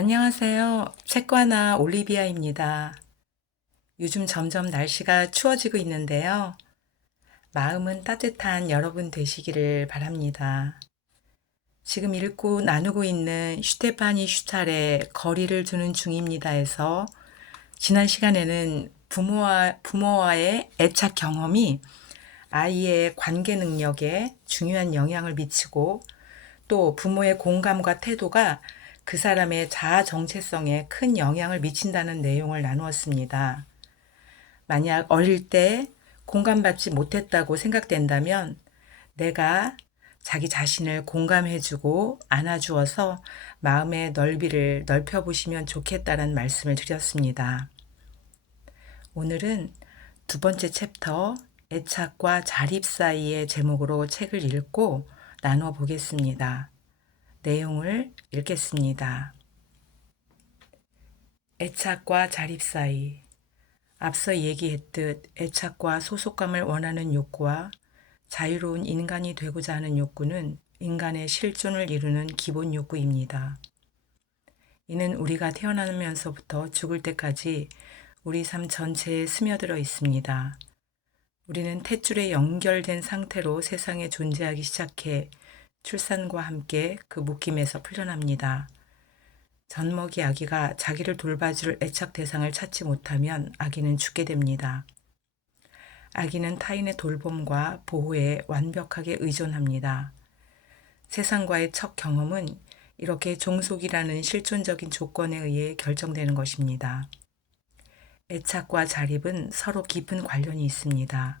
안녕하세요. 책과나 올리비아입니다. 요즘 점점 날씨가 추워지고 있는데요. 마음은 따뜻한 여러분 되시기를 바랍니다. 지금 읽고 나누고 있는 슈테파니 슈탈의 거리를 두는 중입니다에서 지난 시간에는 부모와의 애착 경험이 아이의 관계 능력에 중요한 영향을 미치고 또 부모의 공감과 태도가 그 사람의 자아 정체성에 큰 영향을 미친다는 내용을 나누었습니다. 만약 어릴 때 공감받지 못했다고 생각된다면 내가 자기 자신을 공감해주고 안아주어서 마음의 넓이를 넓혀보시면 좋겠다는 말씀을 드렸습니다. 오늘은 두 번째 챕터 애착과 자립 사이의 제목으로 책을 읽고 나눠 보겠습니다. 내용을 읽겠습니다. 애착과 자립 사이. 앞서 얘기했듯 애착과 소속감을 원하는 욕구와 자유로운 인간이 되고자 하는 욕구는 인간의 실존을 이루는 기본 욕구입니다. 이는 우리가 태어나면서부터 죽을 때까지 우리 삶 전체에 스며들어 있습니다. 우리는 탯줄에 연결된 상태로 세상에 존재하기 시작해 출산과 함께 그 묶임에서 풀려납니다. 젖먹이 아기가 자기를 돌봐줄 애착 대상을 찾지 못하면 아기는 죽게 됩니다. 아기는 타인의 돌봄과 보호에 완벽하게 의존합니다. 세상과의 첫 경험은 이렇게 종속이라는 실존적인 조건에 의해 결정되는 것입니다. 애착과 자립은 서로 깊은 관련이 있습니다.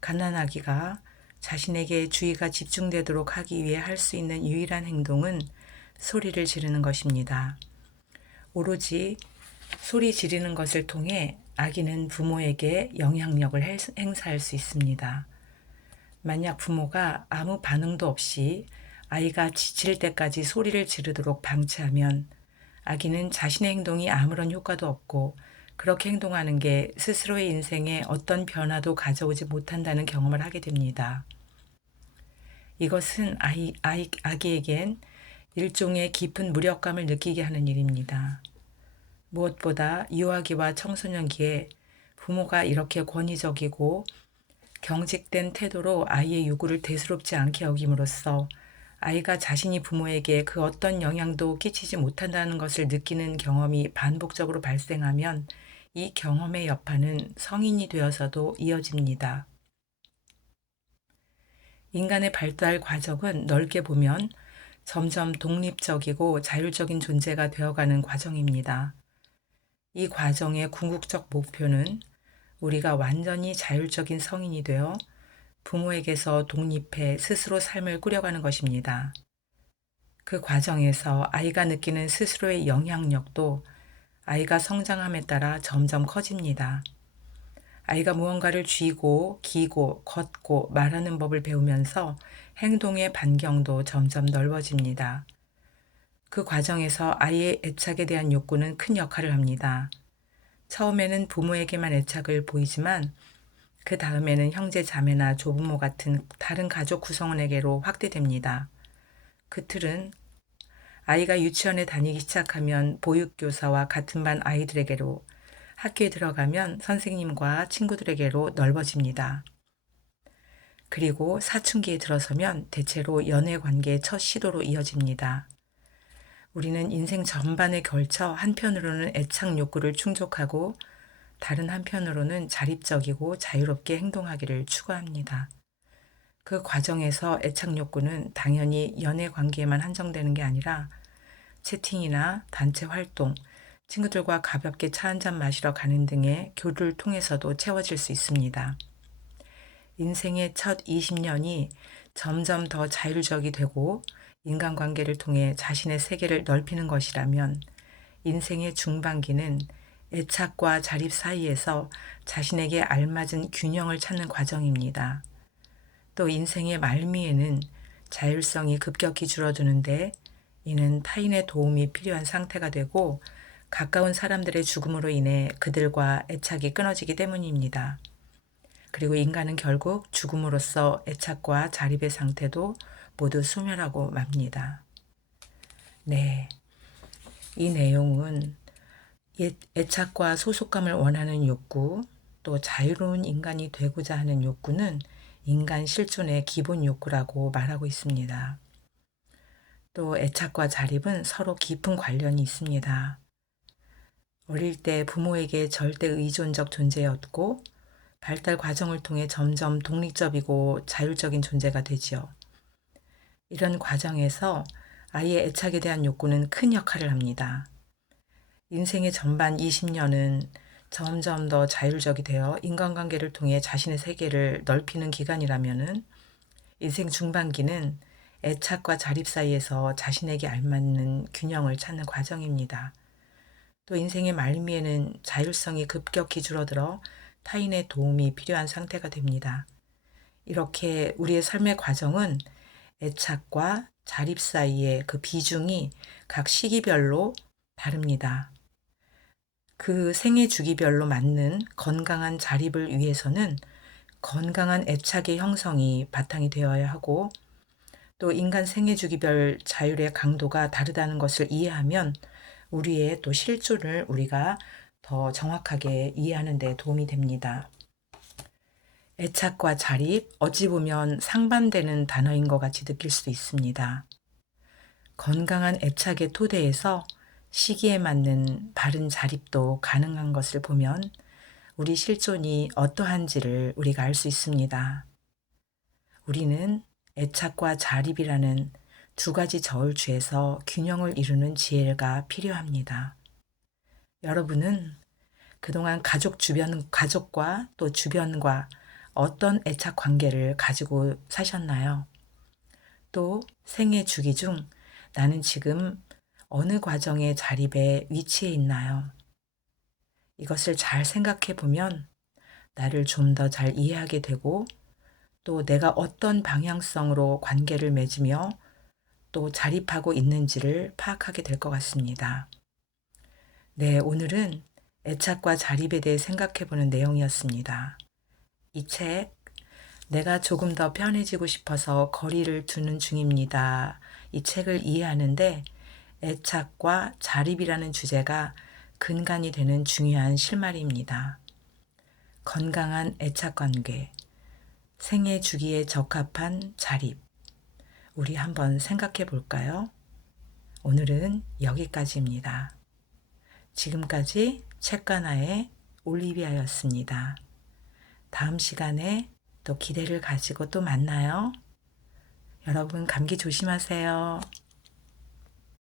갓난아기가 자신에게 주의가 집중되도록 하기 위해 할 수 있는 유일한 행동은 소리를 지르는 것입니다. 오로지 소리 지르는 것을 통해 아기는 부모에게 영향력을 행사할 수 있습니다. 만약 부모가 아무 반응도 없이 아이가 지칠 때까지 소리를 지르도록 방치하면 아기는 자신의 행동이 아무런 효과도 없고 그렇게 행동하는 게 스스로의 인생에 어떤 변화도 가져오지 못한다는 경험을 하게 됩니다. 이것은 아기에겐 일종의 깊은 무력감을 느끼게 하는 일입니다. 무엇보다 유아기와 청소년기에 부모가 이렇게 권위적이고 경직된 태도로 아이의 요구를 대수롭지 않게 여김으로써 아이가 자신이 부모에게 그 어떤 영향도 끼치지 못한다는 것을 느끼는 경험이 반복적으로 발생하면 이 경험의 여파는 성인이 되어서도 이어집니다. 인간의 발달 과정은 넓게 보면 점점 독립적이고 자율적인 존재가 되어가는 과정입니다. 이 과정의 궁극적 목표는 우리가 완전히 자율적인 성인이 되어 부모에게서 독립해 스스로 삶을 꾸려가는 것입니다. 그 과정에서 아이가 느끼는 스스로의 영향력도 아이가 성장함에 따라 점점 커집니다. 아이가 무언가를 쥐고, 기고, 걷고, 말하는 법을 배우면서 행동의 반경도 점점 넓어집니다. 그 과정에서 아이의 애착에 대한 욕구는 큰 역할을 합니다. 처음에는 부모에게만 애착을 보이지만 그 다음에는 형제, 자매나 조부모 같은 다른 가족 구성원에게로 확대됩니다. 그 틀은 아이가 유치원에 다니기 시작하면 보육교사와 같은 반 아이들에게로, 학교에 들어가면 선생님과 친구들에게로 넓어집니다. 그리고 사춘기에 들어서면 대체로 연애 관계의 첫 시도로 이어집니다. 우리는 인생 전반에 걸쳐 한편으로는 애착 욕구를 충족하고 다른 한편으로는 자립적이고 자유롭게 행동하기를 추구합니다. 그 과정에서 애착 욕구는 당연히 연애 관계에만 한정되는 게 아니라 채팅이나 단체 활동, 친구들과 가볍게 차 한잔 마시러 가는 등의 교류를 통해서도 채워질 수 있습니다. 인생의 첫 20년이 점점 더 자율적이 되고 인간관계를 통해 자신의 세계를 넓히는 것이라면 인생의 중반기는 애착과 자립 사이에서 자신에게 알맞은 균형을 찾는 과정입니다. 또 인생의 말미에는 자율성이 급격히 줄어드는데 이는 타인의 도움이 필요한 상태가 되고 가까운 사람들의 죽음으로 인해 그들과 애착이 끊어지기 때문입니다. 그리고 인간은 결국 죽음으로써 애착과 자립의 상태도 모두 소멸하고 맙니다. 네. 이 내용은 애착과 소속감을 원하는 욕구, 또 자유로운 인간이 되고자 하는 욕구는 인간 실존의 기본 욕구라고 말하고 있습니다. 또 애착과 자립은 서로 깊은 관련이 있습니다. 어릴 때 부모에게 절대 의존적 존재였고 발달 과정을 통해 점점 독립적이고 자율적인 존재가 되지요. 이런 과정에서 아이의 애착에 대한 욕구는 큰 역할을 합니다. 인생의 전반 20년은 점점 더 자율적이 되어 인간관계를 통해 자신의 세계를 넓히는 기간이라면은 인생 중반기는 애착과 자립 사이에서 자신에게 알맞는 균형을 찾는 과정입니다. 또 인생의 말미에는 자율성이 급격히 줄어들어 타인의 도움이 필요한 상태가 됩니다. 이렇게 우리의 삶의 과정은 애착과 자립 사이의 그 비중이 각 시기별로 다릅니다. 그 생애 주기별로 맞는 건강한 자립을 위해서는 건강한 애착의 형성이 바탕이 되어야 하고 또 인간 생애 주기별 자율의 강도가 다르다는 것을 이해하면 우리의 또 실존을 우리가 더 정확하게 이해하는 데 도움이 됩니다. 애착과 자립, 어찌 보면 상반되는 단어인 것 같이 느낄 수도 있습니다. 건강한 애착의 토대에서 시기에 맞는 바른 자립도 가능한 것을 보면 우리 실존이 어떠한지를 우리가 알 수 있습니다. 우리는 애착과 자립이라는 두 가지 저울추에서 균형을 이루는 지혜가 필요합니다. 여러분은 그동안 가족과 또 주변과 어떤 애착 관계를 가지고 사셨나요? 또 생애 주기 중 나는 지금 어느 과정의 자립에 위치해 있나요? 이것을 잘 생각해 보면 나를 좀 더 잘 이해하게 되고 또 내가 어떤 방향성으로 관계를 맺으며 또 자립하고 있는지를 파악하게 될 것 같습니다. 네, 오늘은 애착과 자립에 대해 생각해 보는 내용이었습니다. 이 책, 내가 조금 더 편해지고 싶어서 거리를 두는 중입니다. 이 책을 이해하는데 애착과 자립이라는 주제가 근간이 되는 중요한 실마리입니다. 건강한 애착 관계, 생애 주기에 적합한 자립, 우리 한번 생각해 볼까요? 오늘은 여기까지입니다. 지금까지 책가나의 올리비아였습니다. 다음 시간에 또 기대를 가지고 또 만나요. 여러분 감기 조심하세요.